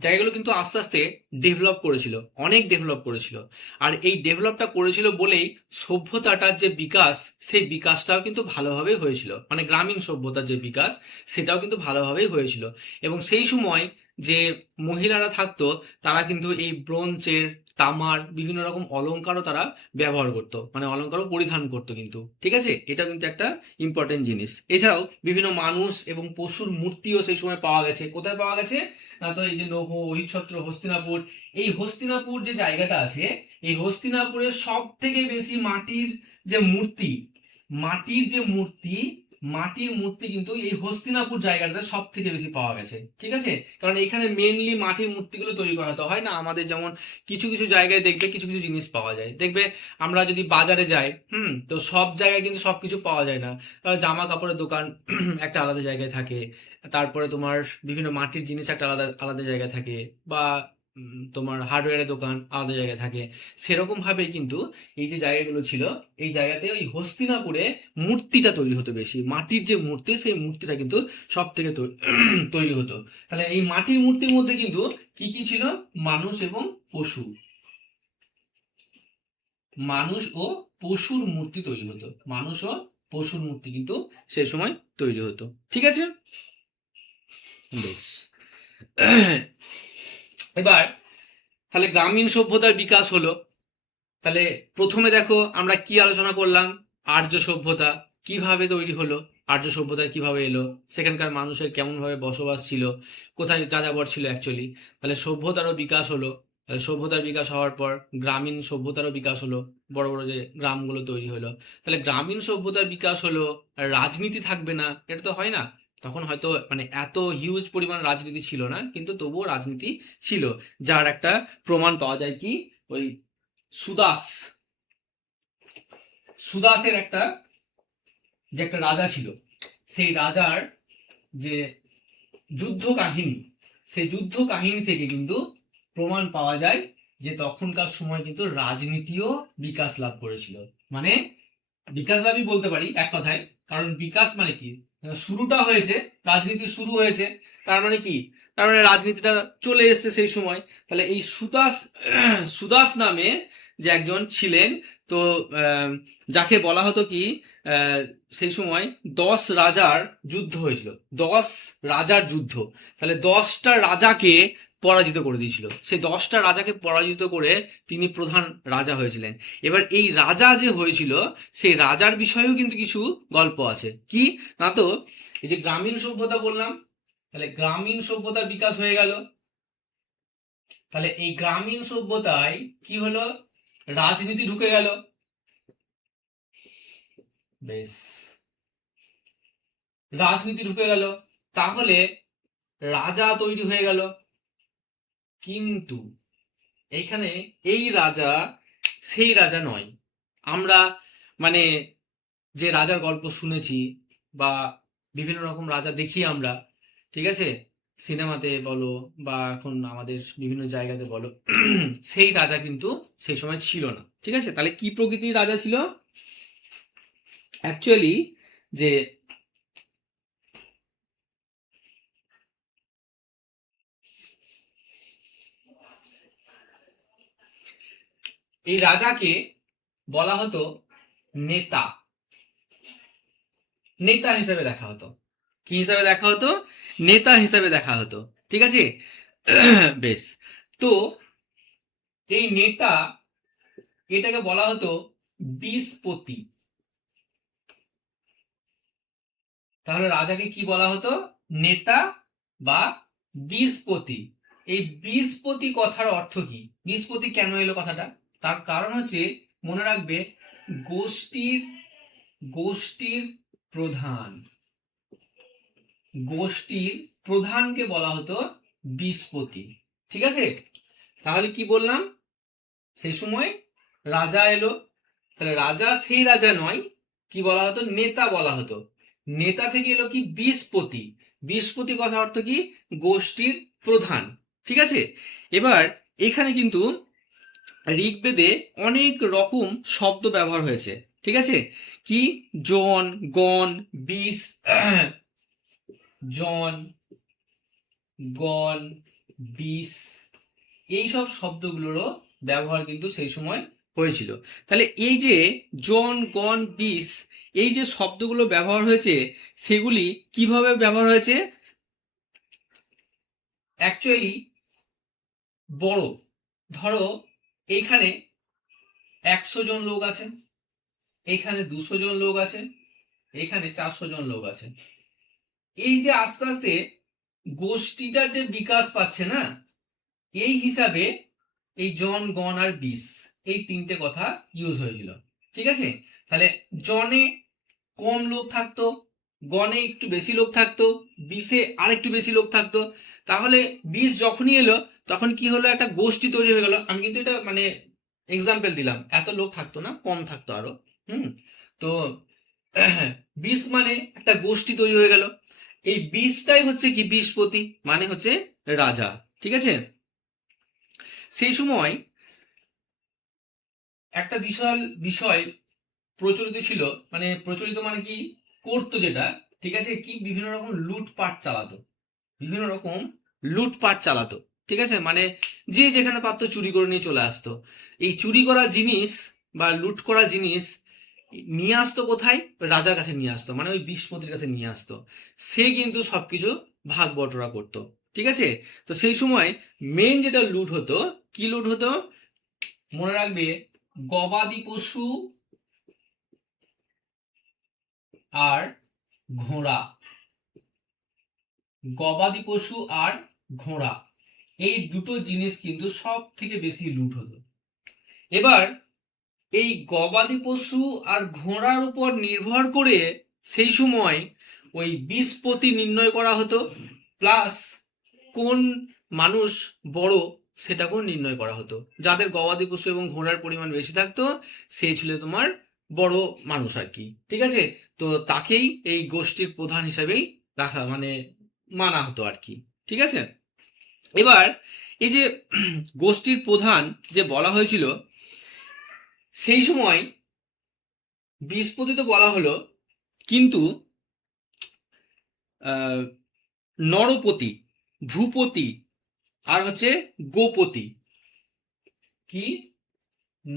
জায়গাগুলো কিন্তু আস্তে আস্তে ডেভেলপ করেছিল, অনেক ডেভেলপ করেছিল। আর এই ডেভেলপটা করেছিল বলেই সভ্যতাটার যে বিকাশ, সেই বিকাশটাও কিন্তু ভালোভাবে হয়েছিল, মানে গ্রামীণ সভ্যতার যে বিকাশ সেটাও কিন্তু ভালোভাবেই হয়েছিল। এবং সেই সময় যে মহিলারা থাকতো, তারা কিন্তু এই ব্রোঞ্জের, তামার বিভিন্ন রকম অলংকারও তারা ব্যবহার করতো, মানে অলংকারও পরিধান করতো কিন্তু। ঠিক আছে, এটা কিন্তু একটা ইম্পর্টেন্ট জিনিস। এছাড়াও বিভিন্ন মানুষ এবং পশুর মূর্তিও সেই সময় পাওয়া গেছে। কোথায় পাওয়া গেছে না, তো এই যে লৌহ, অহিচ্ছত্র, হস্তিনাপুর, এই হস্তিনাপুর যে জায়গাটা আছে, এই হস্তিনাপুরের সব থেকে বেশি মাটির যে মূর্তি, মাটির যে মূর্তি, মাটির মূর্তি কিন্তু এই হস্তিনাপুর জায়গাটাতে সব থেকে বেশি পাওয়া গেছে। ঠিক আছে, কারণ এখানে মেনলি মাটির মূর্তিগুলো তৈরি করা হতো। হয় না আমাদের যেমন কিছু কিছু জায়গায় দেখবে কিছু কিছু জিনিস পাওয়া যায়, দেখবে আমরা যদি বাজারে যাই, তো সব জায়গায় কিন্তু সবকিছু পাওয়া যায় না। জামা কাপড়ের দোকান একটা আলাদা জায়গায় থাকে, তারপরে তোমার বিভিন্ন মাটির জিনিস একটা আলাদা আলাদা জায়গায় থাকে, বা তোমার হার্ডওয়্যারের দোকান আলাদা জায়গায় থাকে। সেরকম ভাবে কিন্তু এই যে জায়গাগুলো ছিল, এই জায়গাতে ওই হস্তিনাপুরে মূর্তিটা তৈরি হতো বেশি, মাটির যে মূর্তি সেই মূর্তিটা কিন্তু সব থেকে তৈরি হতো। তাহলে এই মাটির মূর্তির মধ্যে কিন্তু কি কি ছিল, মানুষ এবং পশু, মানুষ ও পশুর মূর্তি তৈরি হতো, মানুষ ও পশুর মূর্তি কিন্তু সেই সময় তৈরি হতো। ঠিক আছে, বেশ। এবার তাহলে গ্রামীণ সভ্যতার বিকাশ হলো। তাহলে প্রথমে দেখো আমরা কি আলোচনা করলাম, আর্য সভ্যতা কিভাবে তৈরি হলো, আর্য সভ্যতা কিভাবে এলো, সেখানকার মানুষের কেমন ভাবে বসবাস ছিল, কোথায় যাযাবর ছিল অ্যাকচুয়ালি। তাহলে সভ্যতারও বিকাশ হলো। তাহলে সভ্যতার বিকাশ হওয়ার পর গ্রামীণ সভ্যতারও বিকাশ হলো, বড় বড় যে গ্রামগুলো তৈরি হলো। তাহলে গ্রামীণ সভ্যতার বিকাশ হলো, আর রাজনীতি থাকবে না, এটা তো হয় না। তখন হয়তো মানে এত হিউজ পরিমাণ রাজনীতি ছিল না, কিন্তু তবুও রাজনীতি ছিল, যার একটা প্রমাণ পাওয়া যায় কি, ওই সুদাস, সুদাসের একটা যে একটা রাজা ছিল, সেই রাজার যে যুদ্ধ কাহিনী, সেই যুদ্ধ কাহিনী থেকে কিন্তু প্রমাণ পাওয়া যায় যে তখনকার সময় কিন্তু রাজনীতিও বিকাশ লাভ করেছিল। মানে বিকাশ লাভই বলতে পারি এক কথায়, কারণ বিকাশ মানে কি, শুরুটা হয়েছে, রাজনীতি শুরু হয়েছে, তার মানে কি, তার মানে রাজনীতিটা চলে এসেছে সেই সময়। তাহলে এই সুদাস, সুদাস নামে যে একজন ছিলেন, তো যাকে বলা হতো কি, আহ, সেই সময় 10 রাজার যুদ্ধ হয়েছিল, 10 রাজার যুদ্ধ। তাহলে 10টা রাজাকে পরাজিত করে দিয়েছিল, সেই 10টা রাজাকে পরাজিত করে তিনি প্রধান রাজা হয়েছিলেন। এবার এই রাজা যে হয়েছিল, সেই রাজার বিষয়েও কিন্তু কিছু গল্প আছে, কি না, তো এই যে গ্রামীণ সভ্যতা বললাম, তাহলে গ্রামীণ সভ্যতার বিকাশ হয়ে গেল। তাহলে এই গ্রামীণ সভ্যতায় কি হলো, রাজনীতি ঢুকে গেল। বেশ, রাজনীতি ঢুকে গেল, তাহলে রাজা তৈরি হয়ে গেল। কিন্তু এইখানে এই রাজা সেই রাজা নয়। আমরা মানে যে রাজার গল্প শুনেছি, বা বিভিন্ন রকম রাজা দেখি আমরা, ঠিক আছে, সিনেমাতে বলো বা এখন আমাদের বিভিন্ন জায়গাতে বলো, সেই রাজা কিন্তু সেই সময় ছিল না। ঠিক আছে, তাহলে কি প্রকৃতির রাজা ছিল অ্যাকচুয়ালি? যে এই রাজাকে বলা হতো নেতা, নেতা হিসেবে দেখা হতো। কি হিসাবে দেখা হতো? নেতা হিসেবে দেখা হতো। ঠিক আছে, বেশ। তো এই নেতা, এটাকে বলা হতো বিষপতি। তাহলে রাজাকে কি বলা হতো? নেতা বা বিষপতি। এই বিষপতি কথার অর্থ কি? বিষপতি কেন এলো কথাটা? তার কারণ হচ্ছে, মনে রাখবে, গোষ্ঠীর গোষ্ঠীর প্রধান, গোষ্ঠীর প্রধানকে বলা হতো বিষপতি। ঠিক আছে, তাহলে কি বললাম? সেই সময় রাজা এলো, তাহলে রাজা সেই রাজা নয়, কি বলা হতো? নেতা বলা হতো। নেতা থেকে এলো কি? বিষপতি। বিষপতি কথা অর্থ কি? গোষ্ঠীর প্রধান। ঠিক আছে, এবার এখানে কিন্তু ঋগ্বেদে অনেক রকম শব্দ ব্যবহার হয়েছে। ঠিক আছে, কি? জন, গণ, বিষ, জন, গণ, বিষ, এইসব শব্দগুলোরও ব্যবহার কিন্তু সেই সময় হয়েছিল। তাহলে এই যে জন, গণ, বিষ, এই যে শব্দগুলো ব্যবহার হয়েছে, সেগুলি কিভাবে ব্যবহার হয়েছে? অ্যাকচুয়ালি বড়, ধরো এইখানে 100 জন লোক আছে, এইখানে 200 জন লোক আছে, এইখানে 400 জন লোক আছে। এই যে আস্তে আস্তে গোষ্ঠীটার যে বিকাশ পাচ্ছে না, এই হিসাবে এই জন, গণ আর বিষ, এই তিনটে কথা ইউজ হয়েছিল। ঠিক আছে, তাহলে জনে কম লোক থাকতো, গণে একটু বেশি লোক থাকতো, বিষে আর একটু বেশি লোক থাকতো। তাহলে বিষ যখনই এলো, তখন কি হলো? একটা গোষ্ঠী তৈরি হয়ে গেল। আমি কিন্তু এটা মানে এক্সাম্পল দিলাম, এত লোক থাকতো না, কম থাকতো আরো। হুম, তো বিষ মানে একটা গোষ্ঠী তৈরি হয়ে গেল। এই বিষটাই হচ্ছে কি? বিষপতি মানে হচ্ছে রাজা। ঠিক আছে, সেই সময় একটা বিশাল বিষয় প্রচলিত ছিল, মানে প্রচলিত মানে কি করতো যেটা, ঠিক আছে, কি বিভিন্ন রকম লুটপাট চালাতো, বিভিন্ন রকম লুটপাট চালাতো। ঠিক আছে, মানে যে যেখানে পারতো চুরি করে নিয়ে চলে আসতো। এই চুরি করা জিনিস বা লুট করা জিনিস নিয়ে আসতো কোথায়? রাজার কাছে নিয়ে আসতো, মানে ওই বিষপতির কাছে নিয়ে আসতো। সে কিন্তু সবকিছু ভাগ বটরা করতো। ঠিক আছে, তো সেই সময় মেন যেটা লুট হতো, কি লুট হতো? মনে রাখবে, গবাদি পশু আর ঘোড়া, গবাদি পশু আর ঘোড়া, এই দুটো জিনিস কিন্তু সব থেকে বেশি লুট হতো। এবার এই গবাদি পশু আর ঘোড়ার উপর নির্ভর করে সেই সময় ওই বিষপতি নির্ণয় করা হতো, প্লাস কোন মানুষ বড় সেটাকেও নির্ণয় করা হতো। যাদের গবাদি পশু এবং ঘোড়ার পরিমাণ বেশি থাকতো, সে ছিল তোমার বড় মানুষ আর কি। ঠিক আছে, তো তাকেই এই গোষ্ঠীর প্রধান হিসাবেই রাখা মানে মানা হতো আর কি। ঠিক আছে, এবার এই যে গোষ্ঠীর প্রধান যে বলা হয়েছিল, সেই সময় বিষপতি তো বলা হলো, কিন্তু আহ, নরপতি, ভূপতি আর হচ্ছে গোপতি। কি?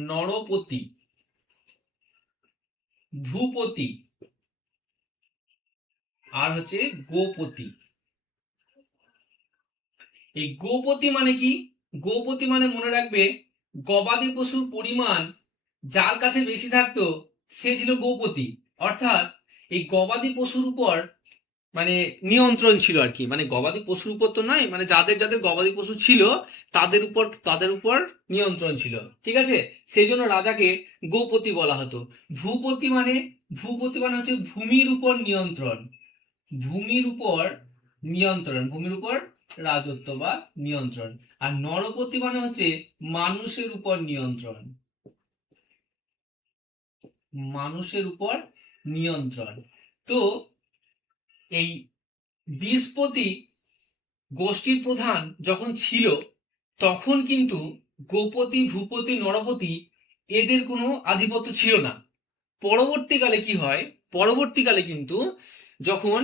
নরপতি, ভূপতি আর হচ্ছে গোপতি। এই গোপতি মানে কি? গোপতি মানে মনে রাখবে, গবাদি পশুর পরিমাণ যার কাছে বেশি থাকতো, সে ছিল গোপতি। অর্থাৎ এই গবাদি পশুর উপর মানে নিয়ন্ত্রণ ছিল আর কি, মানে গবাদি পশুর উপর তো নয়, মানে যাদের যাদের গবাদি পশু ছিল তাদের উপর নিয়ন্ত্রণ ছিল। ঠিক আছে, সেই জন্য রাজাকে গোপতি বলা হতো। ভূপতি মানে, ভূপতি মানে হচ্ছে ভূমির উপর নিয়ন্ত্রণ, ভূমির উপর নিয়ন্ত্রণ, ভূমির উপর রাজত্ব বা নিয়ন্ত্রণ। আর নরপতি মানে হচ্ছে মানুষের উপর নিয়ন্ত্রণ, মানুষের উপর নিয়ন্ত্রণ। তো এই বীজপতি গোষ্ঠীর প্রধান যখন ছিল তখন কিন্তু গোপতি, ভূপতি, নরপতি এদের কোনো আধিপত্য ছিল না। পরবর্তীকালে কি হয়, পরবর্তীকালে কিন্তু যখন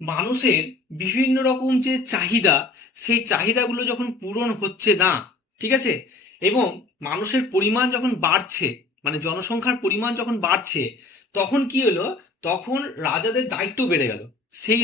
মানুষের বিভিন্ন রকম যে চাহিদা, সেই চাহিদাগুলো যখন পূরণ হচ্ছে না, ঠিক আছে, এবং মানুষের পরিমাণ যখন বাড়ছে, মানে জনসংখ্যার পরিমাণ যখন বাড়ছে, তখন কি হলো, তখন রাজাদের দায়িত্ব বেড়ে গেল। সেই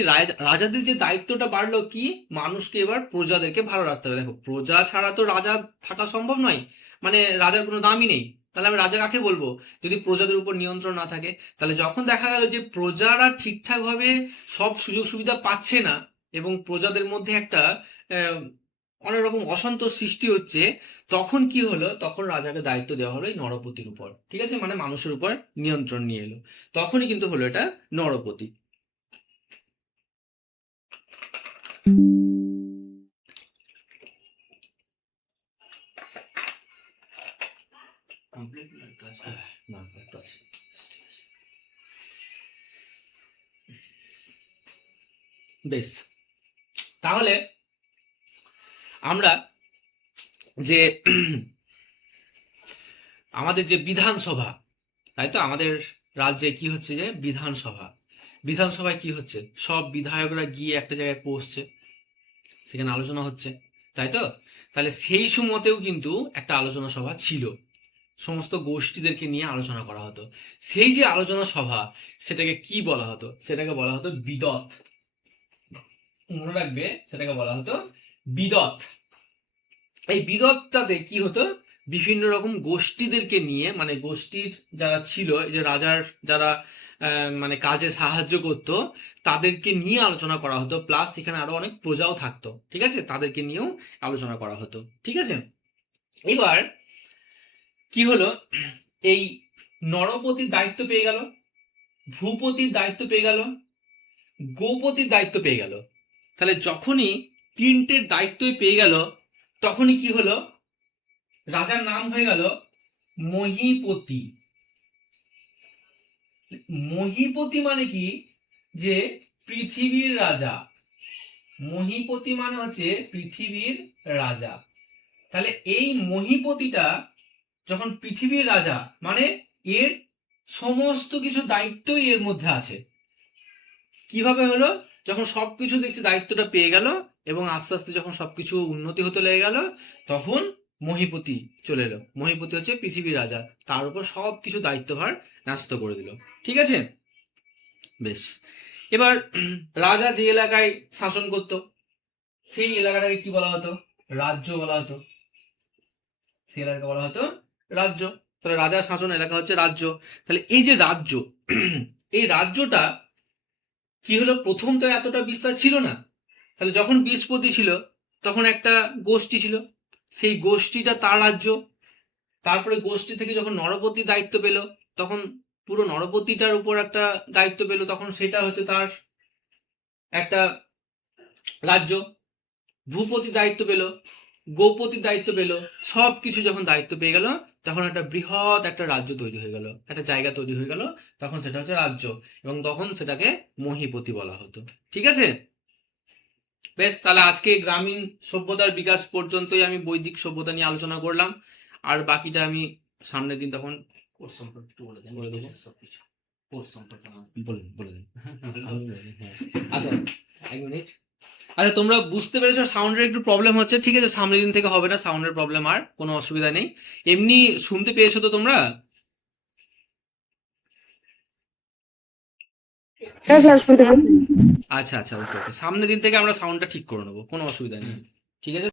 রাজাদের যে দায়িত্বটা বাড়লো কি, মানুষকে এবার প্রজাদেরকে ভালো রাখতে হবে। দেখো, প্রজা ছাড়া তো রাজা থাকা সম্ভব নয়, মানে রাজার কোনো দামই নেই। তাহলে আমি রাজা কাকে বলবো যদি প্রজাদের উপর নিয়ন্ত্রণ না থাকে? তাহলে যখন দেখা গেল যে প্রজারা ঠিকঠাক ভাবে সব সুযোগ সুবিধা পাচ্ছে না এবং প্রজাদের মধ্যে একটা অনেক রকম অসন্তোষ সৃষ্টি হচ্ছে, তখন কি হলো, তখন রাজাকে দায়িত্ব দেওয়া হলো এই নরপতির উপর, ঠিক আছে, মানে মানুষের উপর নিয়ন্ত্রণ নিয়ে এলো। তখনই কিন্তু হলো এটা নরপতি। বেশ, তাহলে আমরা যে আমাদের যে বিধানসভা, তাই তো, আমাদের রাজ্যে কি হচ্ছে যে বিধানসভা, বিধানসভায় কি হচ্ছে, সব বিধায়করা গিয়ে একটা জায়গায় পৌঁছছে, সেখানে আলোচনা হচ্ছে, তাই তো। তাহলে সেই সময়তেও কিন্তু একটা আলোচনা সভা ছিল, সমস্ত গোষ্ঠীদেরকে নিয়ে আলোচনা করা হতো। সেই যে আলোচনা সভা, সেটাকে কি বলা হতো, সেটাকে বলা হতো বিদত। মনে রাখবে, সেটাকে বলা হতো বিদত। এই বিদতটাতে কি হতো, বিভিন্ন রকম গোষ্ঠীদেরকে নিয়ে, মানে গোষ্ঠীর যারা ছিল, এই যে রাজার যারা মানে কাজে সাহায্য করত, তাদেরকে নিয়ে আলোচনা করা হতো, প্লাস এখানে আরো অনেক প্রজাও থাকতো, ঠিক আছে, তাদেরকে নিয়েও আলোচনা করা হতো, ঠিক আছে। এবার কি হলো, এই নরপতির দায়িত্ব পেয়ে গেল, ভূপতির দায়িত্ব পেয়ে গেল, গোপতির দায়িত্ব পেয়ে গেল। তাহলে যখনই তিনটের দায়িত্বই পেয়ে গেল, তখনই কি হলো, রাজার নাম হয়ে গেল মহীপতি। মহীপতি মানে কি, যে পৃথিবীর রাজা। মহীপতি মানে হচ্ছে পৃথিবীর রাজা। তাহলে এই মহীপতিটা যখন পৃথিবীর রাজা, মানে এর সমস্ত কিছু দায়িত্বই এর মধ্যে আছে। কিভাবে হলো, যখন সবকিছু দেখছি দায়িত্বটা পেয়ে গেল এবং আস্তে আস্তে যখন সবকিছু উন্নতি হতে লেগে গেল, তখন মহীপতি চলে এলো। মহীপতি হচ্ছে পৃথিবীর রাজা, তার উপর সবকিছু দায়িত্বভার ন্যস্ত করে দিল, ঠিক আছে। বেশ, এবার রাজা যে এলাকায় শাসন করত, সেই এলাকাটাকে কি বলা হতো, রাজ্য বলা হতো। সেই এলাকাকে বলা হতো রাজ্য। তাহলে রাজার শাসন এলাকা হচ্ছে রাজ্য। তাহলে এই যে রাজ্য, এই রাজ্যটা কি হলো, প্রথম তো এতটা বিস্তার ছিল না। তাহলে যখন বীজপতি ছিল তখন একটা গোষ্ঠী ছিল, সেই গোষ্ঠীটা তার রাজ্য। তারপরে গোষ্ঠী থেকে যখন নরপতি দায়িত্ব পেল, তখন পুরো নরপতিটার উপর একটা দায়িত্ব পেল, তখন সেটা হচ্ছে তার একটা রাজ্য। ভূপতি দায়িত্ব পেল, গোপতির দায়িত্ব পেল, সবকিছু যখন দায়িত্ব পেয়ে গেল, তখন একটা বৃহৎ একটা রাজ্য তৈরি হয়ে গেল, একটা জায়গা তৈরি হয়ে গেল, তখন সেটা হচ্ছে রাজ্য, এবং তখন সেটাকে মহীপতি বলা হতো, ঠিক আছে। বেশ, তাহলে আজকে গ্রামীণ সভ্যতার বিকাশ পর্যন্তই আমি বৈদিক সভ্যতা নিয়ে আলোচনা করলাম, আর বাকিটা আমি সামনের দিন তখন কোর্স সম্পর্কে একটু বলে দেন, বলে দেবো। সবকিছু কোর্স সম্পর্কে আমাকে বলে দেন। আচ্ছা, এক মিনিট। আচ্ছা, তোমরা বুঝতে পেরেছো সাউন্ডের একটু প্রবলেম হচ্ছে, ঠিক আছে, সামনের দিন থেকে হবে না সাউন্ডের প্রবলেম, আর কোনো অসুবিধা নেই। এমনি শুনতে পেয়েছো তো তোমরা? হ্যাঁ স্যার, শুনতে পাচ্ছি। আচ্ছা আচ্ছা, ওকে ওকে, সামনের দিন থেকে আমরা সাউন্ডটা ঠিক করে নেবো, কোনো অসুবিধা নেই, ঠিক আছে।